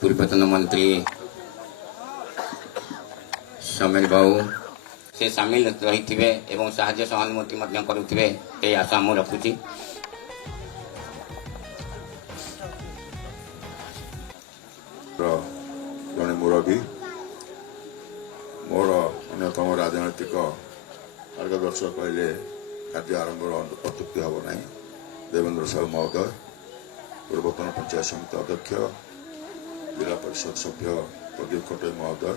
पूर्वतन मंत्री समीर बाबू से सामिल रही एवं साहाय्य सहानुभूति करुवे ये आशा मु रखुची। जड़े मुरबी मोर अन्यतम राजनैतिक मार्गदर्शक कहले कार्य आरंभ अत्युक्ति हम ना देवेंद्र साहू महोदय, पूर्वतन पंचायत समिति अध्यक्ष, जिला परिषद सभ्य प्रदीप खटे महोदय,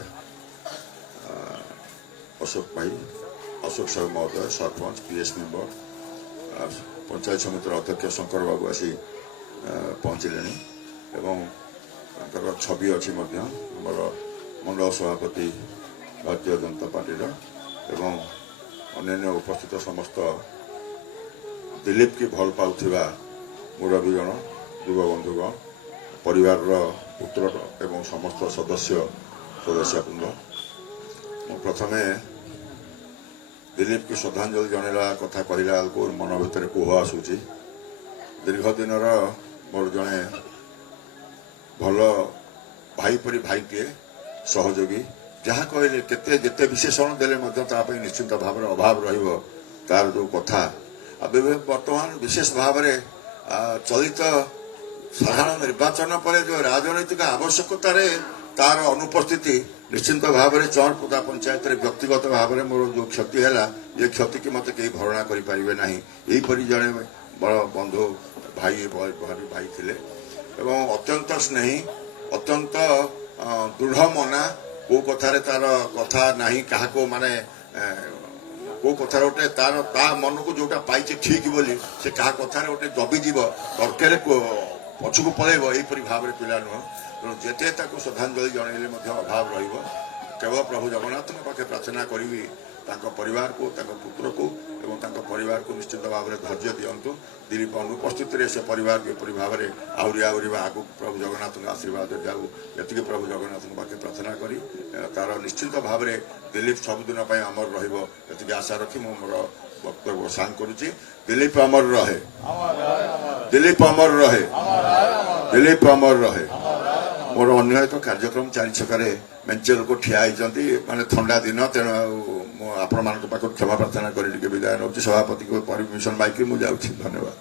अशोक साहू महोदय, सरपंच, पीएस मेंबर, पंचायत समिति अध्यक्ष शंकर बाबू आसी पहुँचले एवं छवि अच्छी आमर मंडल सभापति भारतीय जनता पार्टी एवं अन्य उपस्थित समस्त दिलीप की भल पाउथिबा मुरबीगण, युवा बंधुगण, परिवार पुत्र एवं समस्त सदस्यवृंद, प्रथमे दिलीप की श्रद्धांजलि जनला कथा कहला को मन भीतर कुह आसूची। दीर्घ दिन मोर जड़े भल भाई परी भाई टे सहयोगी जहाँ कहले केते जेते विशेषण देले निश्चित भाव अभाव तार जो कथा बर्तमान विशेष भाव चलित साधारण निर्वाचन पर जो राजनैतिक आवश्यकता तार अनुपस्थिति निश्चित भाव में चौरपदा पंचायत व्यक्तिगत भाव में मोर जो क्षति है ये क्षति की मत कहीं भरणा करें ना यहीपरि जड़े बड़ बंधु भाई भाई थे एवं अत्यंत स्नेही अत्यंत दृढ़ मना को कथार तार कथा नहीं क्या माने को कथार गोटे तार ता मन को जोटा पाई ठीक बोली से क्या कथार गोटे दबिजीव तर्क पछक पलैब यहीपरि भाव में पिला नुह तेणु जेते श्रद्धांजलि जनइले अभाव केवल प्रभु जगन्नाथ पाखे प्रार्थना करी परिवार को पुत्र को एवं परिवार को निश्चित भाव में धैर्य दिंतु। दिलीप अनुपस्थित से परिवार किपरि भाव में आहरी आगू प्रभु जगन्नाथ आशीर्वाद जाऊ ये प्रभु जगन्नाथ पाखे प्रार्थना करी तार निश्चित भाव में दिलीप सबुदिन अमर रही आशा रखी मो मोर वक्तव्य सांग करुच्ची। दिलीप अमर रहे, दिलीप अमर रहे, दिलीप अमर रहे। मोर अन्य एक कार्यक्रम 4 छकरे मेंचे लोक ठिया होती माने ठंडा दिन तेणु आपण मान क्षमा प्रार्थना कर विदाय नौ सभापति को परमिशन माइक मुझे धन्यवाद।